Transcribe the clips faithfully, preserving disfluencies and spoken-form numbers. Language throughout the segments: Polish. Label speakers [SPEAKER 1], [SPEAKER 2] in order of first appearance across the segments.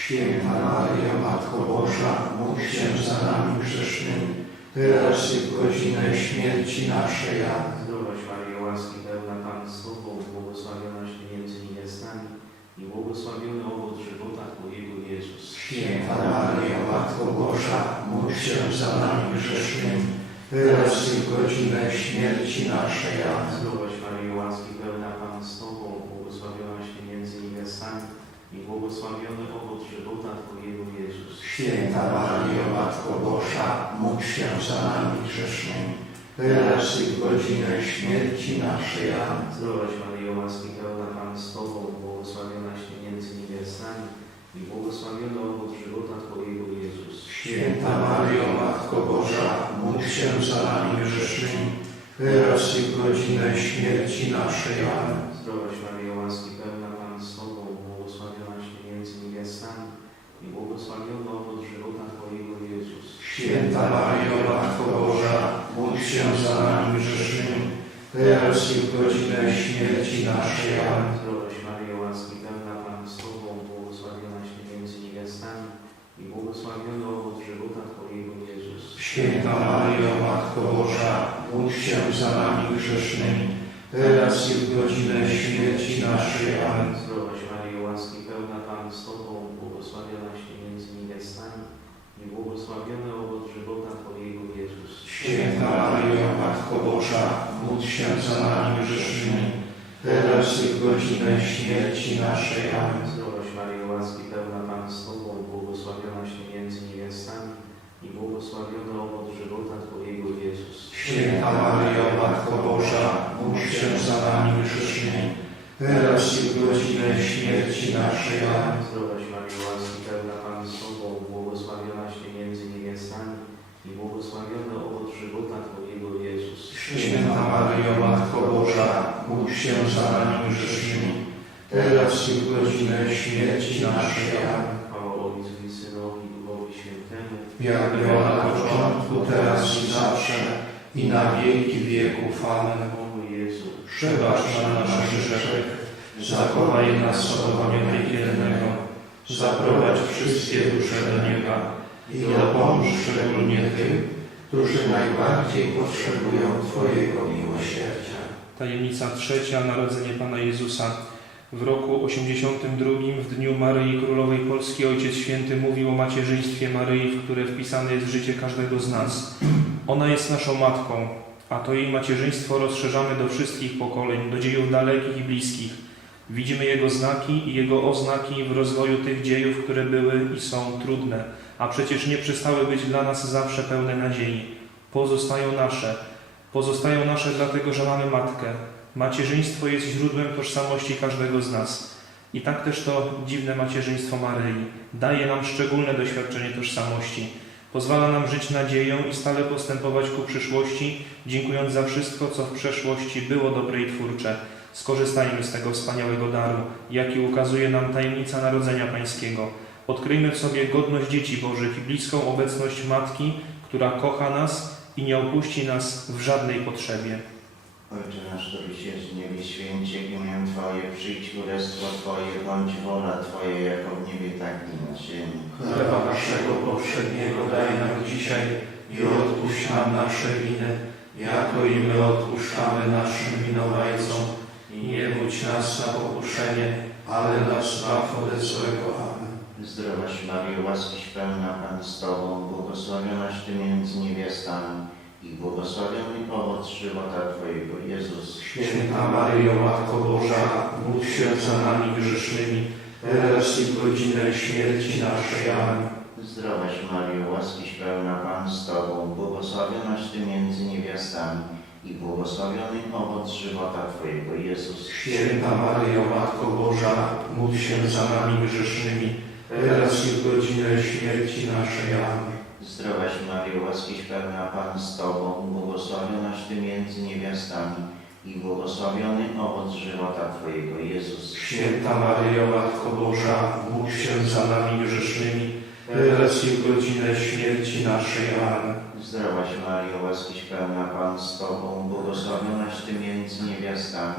[SPEAKER 1] Święta Maryjo, Matko Boża, módl się za nami grzesznymi, teraz i w godzinę śmierci naszej. Amen.
[SPEAKER 2] Zdrowaś Maryjo, łaski pełna Pan z Tobą, błogosławionaś Ty między niewiastami i błogosławiony owoc żywota Twojego, Jezus.
[SPEAKER 1] Święta Maryjo, Matko Boża, módl się za nami grzesznymi, teraz i w godzinę śmierci naszej. Amen.
[SPEAKER 2] Zdrowaś Maryjo, łaski pełna Pan z Tobą, błogosławionaś Ty między niewiastami i błogosławiony owoc żywota Twojego, Jezus.
[SPEAKER 1] Święta Maryjo, Matko Boża, módl się za nami grzesznymi, teraz i w godzinę śmierci naszej. Amen.
[SPEAKER 2] Zdrowaś Maryjo, łaski pełna Pan z Tobą, błogosławionaś Ty między niewiastami i błogosławiony owoc żywota Twojego, Jezus.
[SPEAKER 1] Święta Maryjo, Matko Boża, módl się za nami grzesznymi, teraz i w godzinę śmierci naszej. Amen.
[SPEAKER 2] Zdrowaś Maryjo, łaski pełna Pan z Tobą, błogosławionaś Ty między niewiastami i błogosławiony owoc żywota Twojego, Jezus.
[SPEAKER 1] Święta Maryjo, Matko Boża, módl się za nami grzesznymi, teraz i w godzinę śmierci naszej. Amen.
[SPEAKER 2] Zdrowaś Maryjo, łaski pełna Pan z Tobą, błogosławionaś Ty między niewiastami i błogosławiony owoc żywota Twojego, Jezus.
[SPEAKER 1] Święta Maryjo, Matko Boża, módl się za nami grzesznymi, teraz i w godzinę śmierci naszej. Amen.
[SPEAKER 2] Zdrowaś Maryjo, łaski pełna Pan z Tobą, błogosławionaś Ty między niewiastami i błogosławiony owoc żywota Twojego, Jezus.
[SPEAKER 1] Święta Maryjo, Matko Boża, módl się za nami grzesznymi, teraz i w godzinę śmierci naszej. Amen.
[SPEAKER 2] Zdrowaś Maryjo, łaski pełna Pan z Tobą, błogosławionaś Ty między niewiastami i błogosławiony owoc żywota Twojego, Jezus.
[SPEAKER 1] Święta Maryjo, Matko Boża, módl się za nami grzesznymi, teraz i w godzinę śmierci naszej. Amen.
[SPEAKER 2] Zdrowaś Maryjo, łaski pełna Pan z Tobą, błogosławionaś Ty między niewiastami i błogosławiony owoc żywota Twojego, Jezus.
[SPEAKER 1] Święta Maryjo, Matko Boża, módl się za nami grzesznymi, teraz i w godzinę śmierci naszej. Amen.
[SPEAKER 2] Chwała Ojcu i Synowi i Duchowi Świętemu,
[SPEAKER 1] Jak było na początku, teraz i zawsze, i na wieki wieków. Amen.
[SPEAKER 2] o mój Jezu,
[SPEAKER 1] Przebacz nam nasze grzechy, zachowaj nas od ognia piekielnego, zaprowadź wszystkie dusze do nieba i dopomóż szczególnie tym, którzy najbardziej potrzebują Twojego miłosierdzia.
[SPEAKER 3] Tajemnica trzecia, narodzenie Pana Jezusa. W roku osiemdziesiątym drugim, w dniu Maryi Królowej Polski, Ojciec Święty mówił o macierzyństwie Maryi, w które wpisane jest życie każdego z nas. Ona jest naszą Matką, a to jej macierzyństwo rozszerzamy do wszystkich pokoleń, do dziejów dalekich i bliskich. Widzimy Jego znaki i Jego oznaki w rozwoju tych dziejów, które były i są trudne, a przecież nie przestały być dla nas zawsze pełne nadziei. Pozostają nasze. Pozostają nasze dlatego, że mamy Matkę. Macierzyństwo jest źródłem tożsamości każdego z nas. I tak też to dziwne macierzyństwo Maryi daje nam szczególne doświadczenie tożsamości. Pozwala nam żyć nadzieją i stale postępować ku przyszłości, dziękując za wszystko, co w przeszłości było dobre i twórcze. Skorzystajmy z tego wspaniałego daru, jaki ukazuje nam tajemnica Narodzenia Pańskiego. Odkryjmy w sobie godność dzieci Bożych i bliską obecność Matki, która kocha nas i nie opuści nas w żadnej potrzebie.
[SPEAKER 4] Ojcze nasz, któryś jest w niebie, święcie imię Twoje, przyjdź królestwo Twoje, bądź wola Twoja, jako w niebie, tak i na ziemi.
[SPEAKER 1] Chleba naszego powszedniego daj nam dzisiaj i odpuść nam nasze winy, jako i my odpuszczamy naszym winowajcom. I nie budź nas na pokuszenie, ale nas zbaw ode złego. Amen.
[SPEAKER 4] Zdrowaś Maryjo, łaskiś pełna, Pan z Tobą, błogosławionaś Ty między niewiastami i błogosławiony owoc żywota Twojego, Jezus.
[SPEAKER 1] Święta Maryjo, Matko Boża, módl się za nami grzesznymi, teraz i w godzinę śmierci naszej. Amen.
[SPEAKER 4] Zdrowaś Maryjo, łaskiś pełna, Pan z Tobą, błogosławionaś Ty między niewiastami i błogosławiony owoc żywota Twojego, Jezus.
[SPEAKER 1] Święta Maryjo, Matko Boża, módl się za nami grzesznymi, teraz i w godzinę śmierci naszej. Amen.
[SPEAKER 4] Zdrowaś Maryjo, łaskiś pełna, Pan z Tobą, błogosławionaś Ty między niewiastami i błogosławiony owoc żywota Twojego, Jezus.
[SPEAKER 1] Święta Maryjo, Matko Boża, módl się za nami grzesznymi, teraz i w godzinę śmierci naszej. Amen.
[SPEAKER 4] Zdrowaś Maryjo, łaskiś pełna, Pan z Tobą, błogosławionaś Ty między niewiastami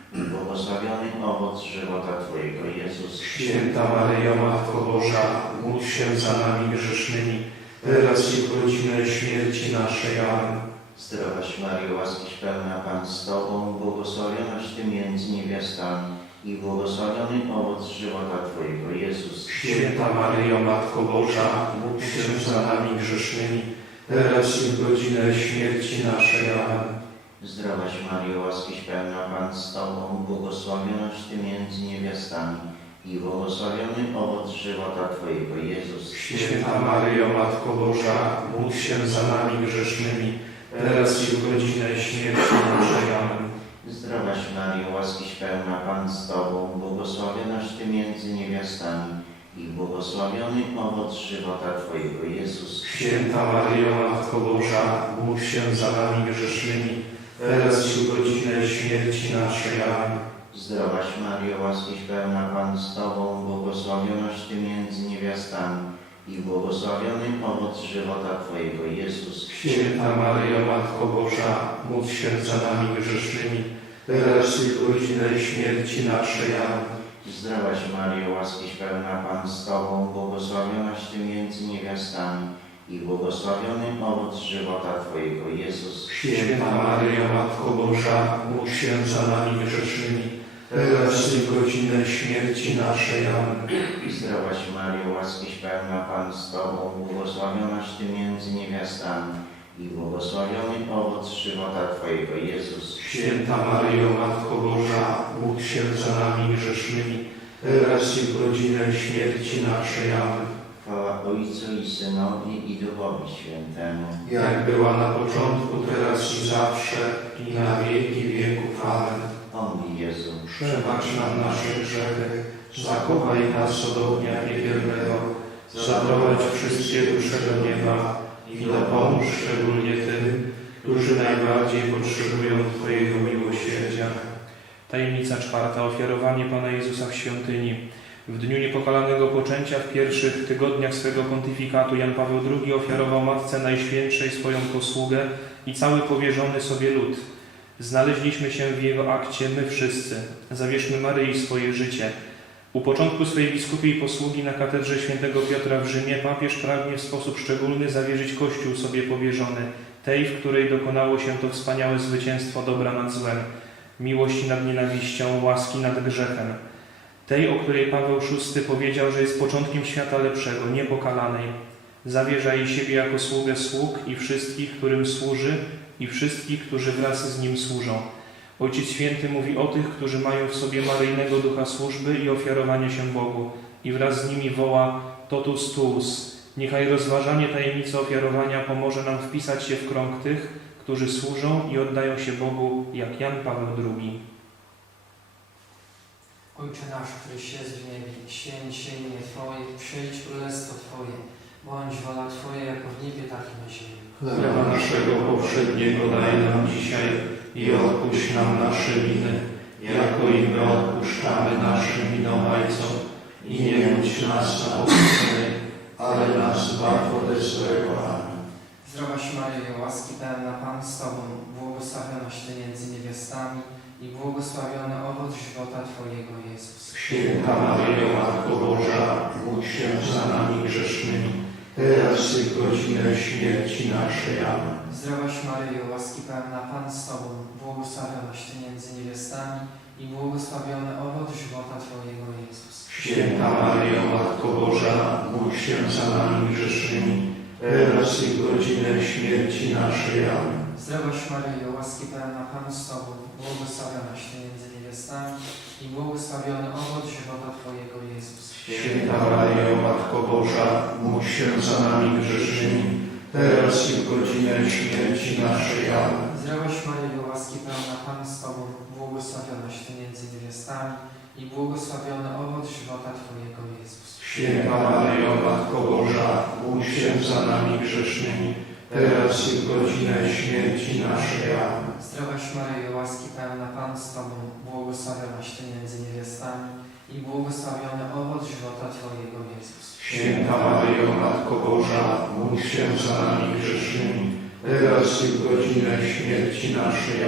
[SPEAKER 4] i błogosławiony owoc żywota Twojego, Jezus.
[SPEAKER 3] Święta Maryjo, Matko Boża, módl się za nami grzesznymi, teraz i w godzinę śmierci naszej. Amen.
[SPEAKER 4] Zdrowaś Maryjo, łaskiś pełna, Pan z Tobą, błogosławionaś Ty między niewiastami i błogosławiony owoc żywota Twojego, Jezus.
[SPEAKER 3] Święta Maryjo, Matko Boża, módl się za nami grzesznymi, teraz i w godzinę śmierci naszej. Amen.
[SPEAKER 4] Zdrowaś Maryjo, łaskiś pełna, Pan z Tobą, błogosławionaś Ty między niewiastami i błogosławiony owoc żywota Twojego, Jezus.
[SPEAKER 3] Święta Maryjo, Matko Boża, módl się za nami grzesznymi, teraz i w godzinę śmierci naszej. Amen.
[SPEAKER 4] Zdrowaś Maryjo, łaskiś pełna, Pan z Tobą, błogosławionaś Ty między niewiastami i błogosławiony owoc żywota Twojego, Jezus.
[SPEAKER 3] Święta Maryjo, Matko Boża, módl się za nami grzesznymi, teraz i w godzinę śmierci naszej. Amen.
[SPEAKER 4] Zdrowaś Maryjo, łaskiś pełna, Pan z Tobą, błogosławionaś Ty między niewiastami i błogosławiony owoc żywota Twojego, Jezus.
[SPEAKER 3] Święta Maryjo, Matko Boża, módl się za nami grzesznymi, teraz i w godzinę śmierci naszej. Amen.
[SPEAKER 4] Zdrowaś Maryjo, łaskiś pełna, Pan z Tobą, błogosławionaś Ty między niewiastami i błogosławiony owoc żywota Twojego, Jezus.
[SPEAKER 3] Święta Maryjo, Matko Boża, módl się za nami grzesznymi, teraz i w godzinę śmierci naszej. Amen.
[SPEAKER 4] Zdrowaś Maryjo, łaskiś pełna, Pan z Tobą, błogosławionaś Ty między niewiastami i błogosławiony owoc żywota Twojego, Jezus.
[SPEAKER 3] Święta Maryjo, Matko Boża, módl się za nami grzesznymi, teraz i w godzinę śmierci naszej. Amen.
[SPEAKER 4] Chwała Ojcu i Synowi i Duchowi Świętemu.
[SPEAKER 3] Jak była na początku, teraz i zawsze, i na wieki wieków. Amen.
[SPEAKER 4] O mój Jezu,
[SPEAKER 3] Przebacz nam nasze grzechy, zachowaj nas od ognia piekielnego, zaprowadź wszystkie dusze do nieba i dopomóż szczególnie tym, którzy najbardziej potrzebują Twojego miłosierdzia. Tajemnica czwarta. Ofiarowanie Pana Jezusa w świątyni. W dniu niepokalanego poczęcia w pierwszych tygodniach swego pontyfikatu Jan Paweł drugi ofiarował Matce Najświętszej swoją posługę i cały powierzony sobie lud. Znaleźliśmy się w jego akcie my wszyscy. Zawierzmy Maryi swoje życie. U początku swej biskupiej posługi na katedrze świętego Piotra w Rzymie papież pragnie w sposób szczególny zawierzyć Kościół sobie powierzony, tej, w której dokonało się to wspaniałe zwycięstwo dobra nad złem, miłości nad nienawiścią, łaski nad grzechem. Tej, o której Paweł szósty powiedział, że jest początkiem świata lepszego, niepokalanej. Zawierza jej siebie jako sługę sług i wszystkich, którym służy, i wszystkich, którzy wraz z nim służą. Ojciec Święty mówi o tych, którzy mają w sobie maryjnego ducha służby i ofiarowania się Bogu, i wraz z nimi woła totus tuus. Niechaj rozważanie tajemnicy ofiarowania pomoże nam wpisać się w krąg tych, którzy służą i oddają się Bogu, jak Jan Paweł drugi.
[SPEAKER 5] Ojcze nasz, któryś jest w niebie, święć się imię Twoje, przyjdź królestwo Twoje, bądź wola Twoja jako w niebie, tak i na ziemi.
[SPEAKER 3] Chleba naszego powszedniego daj nam dzisiaj i odpuść nam nasze winy, jako i my odpuszczamy naszym winowajcom. I nie bądź nas na pokuszenie, ale nas zbaw ode złego. Amen.
[SPEAKER 5] Zdrowaś Maryjo, łaski pełna, Pan z Tobą, błogosławionaś Ty między niewiastami i błogosławiony owoc żywota Twojego, Jezus.
[SPEAKER 3] Święta Maryjo, Matko Boża, módl się za nami grzesznymi, teraz i w godzinę śmierci naszej. Amen.
[SPEAKER 5] Zdrowaś Maryjo, łaski pełna, Pan z Tobą, błogosławionaś Ty między niewiastami i błogosławiony owoc żywota Twojego, Jezus.
[SPEAKER 3] Święta Maryjo, Matko Boża, módl się za nami grzesznymi, teraz i w godzinę śmierci naszej. Amen.
[SPEAKER 5] Zdrowaś Maryjo, łaski pełna, Pan z Tobą, błogosławionaś Ty między niewiastami i błogosławiony owoc żywota Twojego, Jezus.
[SPEAKER 3] Święta Maryjo, Matko Boża, módl się za nami grzesznymi, teraz i w godzinę śmierci naszej. Amen.
[SPEAKER 5] Zdrowaś Maryjo, łaski pełna, Pan z Tobą, błogosławionaś Ty między niewiastami i błogosławiony owoc żywota Twojego, Jezus.
[SPEAKER 3] Święta Maryjo, Matko Boża, módl się za nami grzesznymi, teraz i w godzinę śmierci naszej. Amen.
[SPEAKER 5] Zdrowaś Maryjo, łaski pełna, Pan z Tobą, błogosławionaś Ty między niewiastami i błogosławiony owoc żywota Twojego, Jezus.
[SPEAKER 3] Święta Maryjo, Matko Boża, módl się za nami grzesznymi, teraz i w godzinę śmierci naszej. Amen.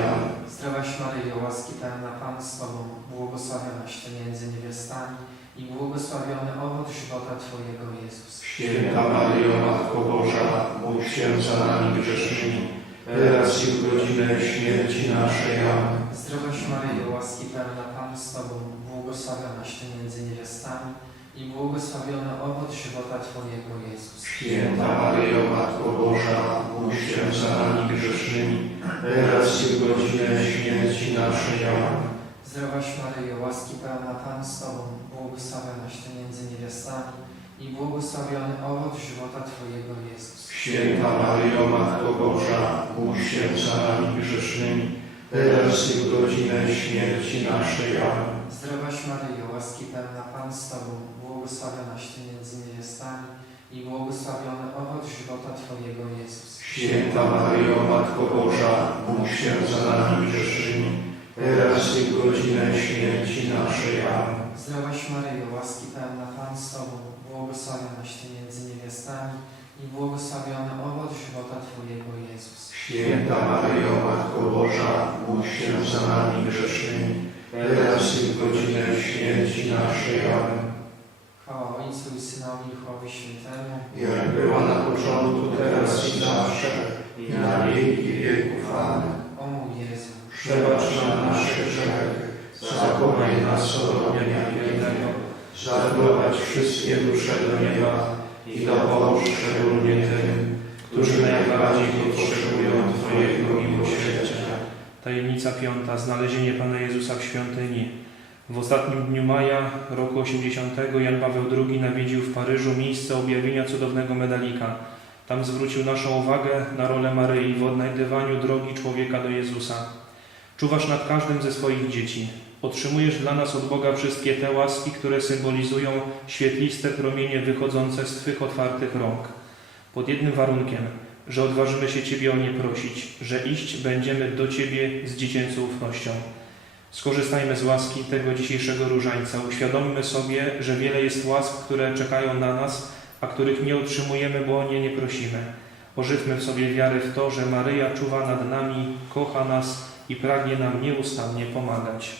[SPEAKER 5] Zdrowaś Maryjo, łaski pełna Pan z Tobą, błogosławionaś Ty między niewiastami i błogosławiony owoc żywota Twojego, Jezus.
[SPEAKER 1] Święta Maryjo, Matko Boża, módl się za nami grzesznymi, teraz i w godzinę śmierci naszej. Amen.
[SPEAKER 5] Zdrowaś Maryjo, łaski pełna Pan z Tobą, błogosławionaś Ty między niewiastami i błogosławiony owoc żywota Twojego, Jezus.
[SPEAKER 1] Święta Maryjo, Matko Boża, módl się za nami grzesznymi, teraz i w godzinę śmierci naszej. Amen.
[SPEAKER 5] Zdrowaś Maryjo, łaski pełna Pan z Tobą, błogosławionaś Ty między niewiastami i błogosławiony owoc żywota Twojego, Jezus.
[SPEAKER 1] Święta Maryjo, Matko Boża, módl się za nami grzesznymi, teraz i w godzinę śmierci naszej. Amen.
[SPEAKER 5] Zdrowaś Maryjo, łaski pełna Pan z Tobą, błogosławionaś Ty między niewiastami i błogosławiony owoc żywota Twojego, Jezus.
[SPEAKER 1] Święta Maryjo, Matko Boża, módl się za nami grzesznymi, teraz i w godzinę śmierci naszej. Amen.
[SPEAKER 5] Zdrowaś Maryjo, łaski pełna Pan z Tobą, błogosławionaś Ty między niewiastami i błogosławiony owoc żywota Twojego, Jezus.
[SPEAKER 1] Święta Maryjo, Matko Boża, módl się za nami grzesznymi, teraz i w godzinę śmierci naszej. Amen.
[SPEAKER 5] Chwała Ojcu i Synowi i Duchowi Świętemu,
[SPEAKER 1] Jak była na początku, teraz i zawsze, i na wieki wieków. Amen.
[SPEAKER 5] o mój Jezu.
[SPEAKER 1] Przebacz nam nasze grzechy, zachowaj nas od ognia wiernego, zaprowadź wszystkie dusze do nieba i dopomóż szczególnie tym, którzy najbardziej potrzebują Twojego miłosierdzia.
[SPEAKER 3] Tajemnica piąta. Znalezienie Pana Jezusa w świątyni. W ostatnim dniu maja roku osiemdziesiątego Jan Paweł drugi nawiedził w Paryżu miejsce objawienia cudownego medalika. Tam zwrócił naszą uwagę na rolę Maryi w odnajdywaniu drogi człowieka do Jezusa. Czuwasz nad każdym ze swoich dzieci. Otrzymujesz dla nas od Boga wszystkie te łaski, które symbolizują świetliste promienie wychodzące z Twych otwartych rąk. Pod jednym warunkiem, że odważymy się Ciebie o nie prosić, że iść będziemy do Ciebie z dziecięcą ufnością. Skorzystajmy z łaski tego dzisiejszego różańca. Uświadommy sobie, że wiele jest łask, które czekają na nas, a których nie otrzymujemy, bo o nie nie prosimy. Ożywmy w sobie wiarę w to, że Maryja czuwa nad nami, kocha nas i pragnie nam nieustannie pomagać.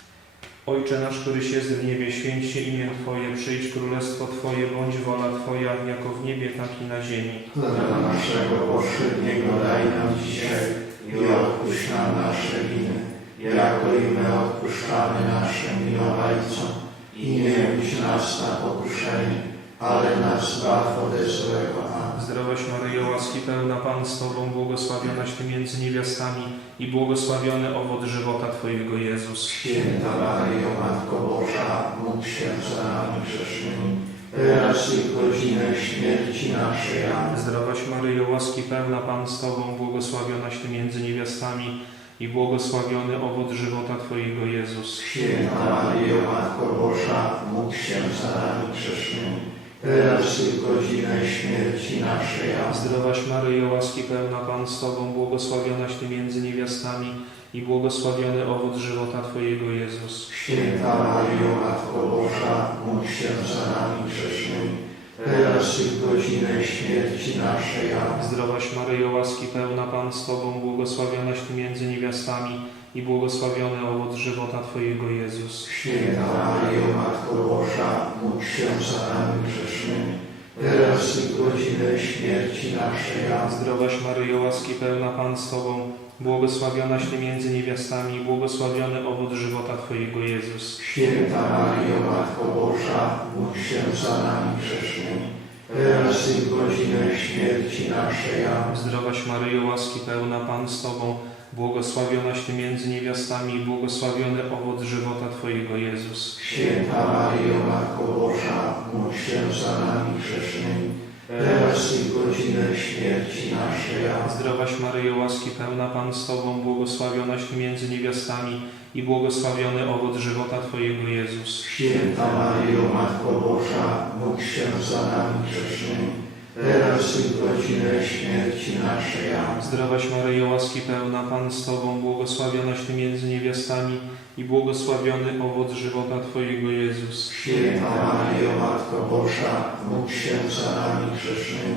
[SPEAKER 3] Ojcze nasz, któryś jest w niebie, święć się imię Twoje, przyjdź królestwo Twoje, bądź wola Twoja, jako w niebie, tak i na ziemi.
[SPEAKER 1] Chleba naszego powszedniego daj nam dzisiaj i odpuść nam nasze winy, jako i my odpuszczamy naszym winowajcom. I nie wódź nas na pokuszenie, ale nas zbaw ode złego. Amen.
[SPEAKER 3] Zdrowaś Maryjo, łaski pełna Pan z Tobą, błogosławionaś Ty między niewiastami i błogosławiony owoc żywota Twojego, Jezus.
[SPEAKER 1] Święta Maryjo, Matko Boża, módl się za nami grzesznymi, teraz i w godzinę śmierci naszej. Amen.
[SPEAKER 3] Zdrowaś Maryjo, łaski pełna Pan z Tobą, błogosławionaś Ty między niewiastami i błogosławiony owoc żywota Twojego, Jezus.
[SPEAKER 1] Święta Maryjo, Matko Boża, módl się za nami grzesznymi, teraz i w godzinę śmierci naszej. Amen.
[SPEAKER 3] Zdrowaś Maryjo, łaski pełna Pan z Tobą, błogosławionaś Ty między niewiastami i błogosławiony owoc żywota Twojego, Jezus.
[SPEAKER 1] Święta Maryjo, Matko Boża, módl się za nami grzesznymi, teraz i w godzinę śmierci naszej. Amen.
[SPEAKER 3] Zdrowaś Maryjo, łaski pełna Pan z Tobą, błogosławionaś Ty między niewiastami i błogosławiony owoc żywota Twojego, Jezus.
[SPEAKER 1] Święta Maryjo, Matko Boża, módl się za nami grzesznymi, teraz i w godzinę śmierci naszej. Amen.
[SPEAKER 3] Zdrowaś Maryjo, łaski pełna Pan z Tobą, błogosławionaś Ty między niewiastami i błogosławiony owoc żywota Twojego, Jezus.
[SPEAKER 1] Święta Maryjo, Matko Boża, módl się za nami grzesznymi, teraz i w godzinę śmierci naszej. Amen.
[SPEAKER 3] Zdrowaś Maryjo, łaski pełna Pan z Tobą, błogosławionaś Ty między niewiastami i błogosławiony owoc żywota Twojego, Jezus.
[SPEAKER 1] Święta Maryjo, Matko Boża, módl się za nami grzesznymi, teraz i w godzinę śmierci naszej. Amen.
[SPEAKER 3] Zdrowaś Maryjo, łaski pełna Pan z Tobą, błogosławionaś Ty między niewiastami i błogosławiony owoc żywota Twojego, Jezus.
[SPEAKER 1] Święta Maryjo, Matko Boża, módl się za nami grzesznymi, teraz i w godzinę śmierci naszej. Amen.
[SPEAKER 3] Zdrowaś Maryjo, łaski pełna Pan z Tobą, błogosławionaś Ty między niewiastami i błogosławiony owoc żywota Twojego, Jezus.
[SPEAKER 1] Święta Maryjo, Matko Boża, módl się za nami grzesznymi,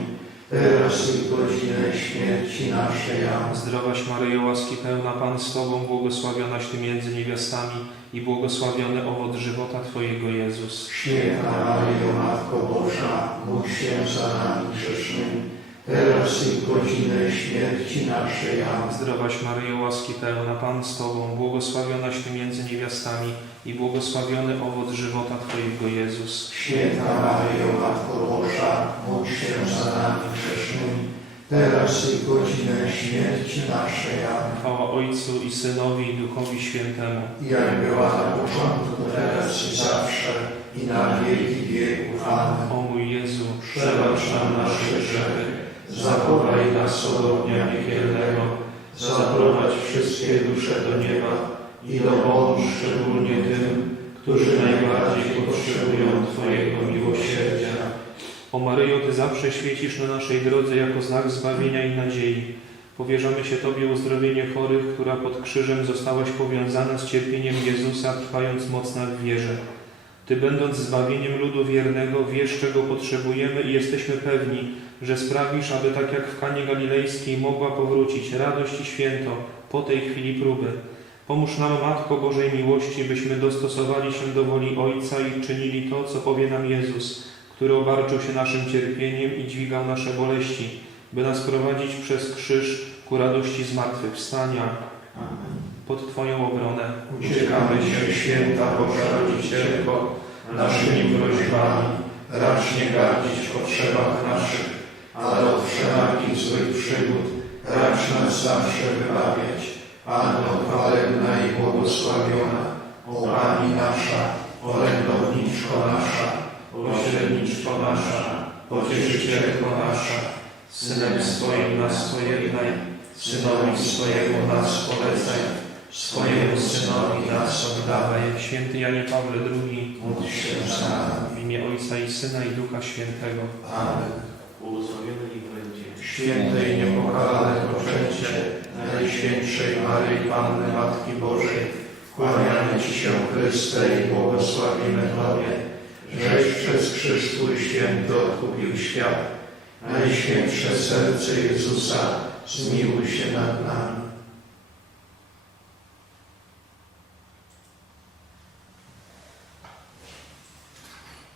[SPEAKER 1] teraz i w godzinę śmierci naszej. Amen.
[SPEAKER 3] Zdrowaś Maryjo, łaski pełna, Pan z Tobą, błogosławionaś Ty między niewiastami i błogosławiony owoc żywota Twojego, Jezus.
[SPEAKER 1] Święta Maryjo, Matko Boża, módl się za nami grzesznymi, teraz i w godzinę śmierci naszej. Amen.
[SPEAKER 3] Zdrowaś Maryjo, łaski pełna, Pan z Tobą, błogosławionaś Ty między niewiastami i błogosławiony owoc żywota Twojego, Jezus.
[SPEAKER 1] Święta Maryjo, Matko Boża, módl się za nami grzesznymi, teraz i w godzinę śmierci naszej. Amen.
[SPEAKER 3] Chwała Ojcu i Synowi i Duchowi Świętemu.
[SPEAKER 1] Jak była na początku, teraz i zawsze, i na wieki wieków. Amen.
[SPEAKER 3] O mój Jezu,
[SPEAKER 1] Przebacz nam nasze grzechy, zachowaj nas od ognia piekielnego, zaprowadź wszystkie dusze do nieba i dopomóż szczególnie tym, którzy najbardziej potrzebują Twojego miłosierdzia.
[SPEAKER 3] O Maryjo, Ty zawsze świecisz na naszej drodze jako znak zbawienia i nadziei. Powierzamy się Tobie uzdrowienie chorych, która pod krzyżem zostałaś powiązana z cierpieniem Jezusa, trwając mocna w wierze. Ty, będąc zbawieniem ludu wiernego, wiesz, czego potrzebujemy i jesteśmy pewni, że sprawisz, aby tak jak w Kanie Galilejskiej mogła powrócić radość i święto po tej chwili próby. Pomóż nam, Matko Bożej miłości, byśmy dostosowali się do woli Ojca i czynili to, co powie nam Jezus, który obarczył się naszym cierpieniem i dźwigał nasze boleści, by nas prowadzić przez krzyż ku radości zmartwychwstania. Pod Twoją obronę
[SPEAKER 1] Uciekamy się, święta Boża Rodzicielko, naszymi prośbami, racz nie gardzić w potrzebach naszych, ale od wszelakich złych przygód racz nas zawsze wybawiać. Panno chwalebna i błogosławiona, o Pani nasza, orędowniczko nasza, pośredniczko nasza, pocieszycielko nasza, Synem swoim nas pojednaj, Synowi swojemu nas polecaj, swojemu Synowi nas oddawaj.
[SPEAKER 3] Święty Janie Pawle drugi,
[SPEAKER 1] Módl się za nami.
[SPEAKER 3] w imię Ojca i Syna i Ducha Świętego.
[SPEAKER 1] Amen.
[SPEAKER 2] Błogosławiony niech będzie
[SPEAKER 1] Święte i niepokalane poczęcie Najświętszej Maryi Panny Matki Bożej, kłaniamy Ci się, Chryste, i błogosławimy Tobie, żeś przez krzyż Twój święty odkupił świat. Najświętsze serce Jezusa, zmiłuj się nad nami.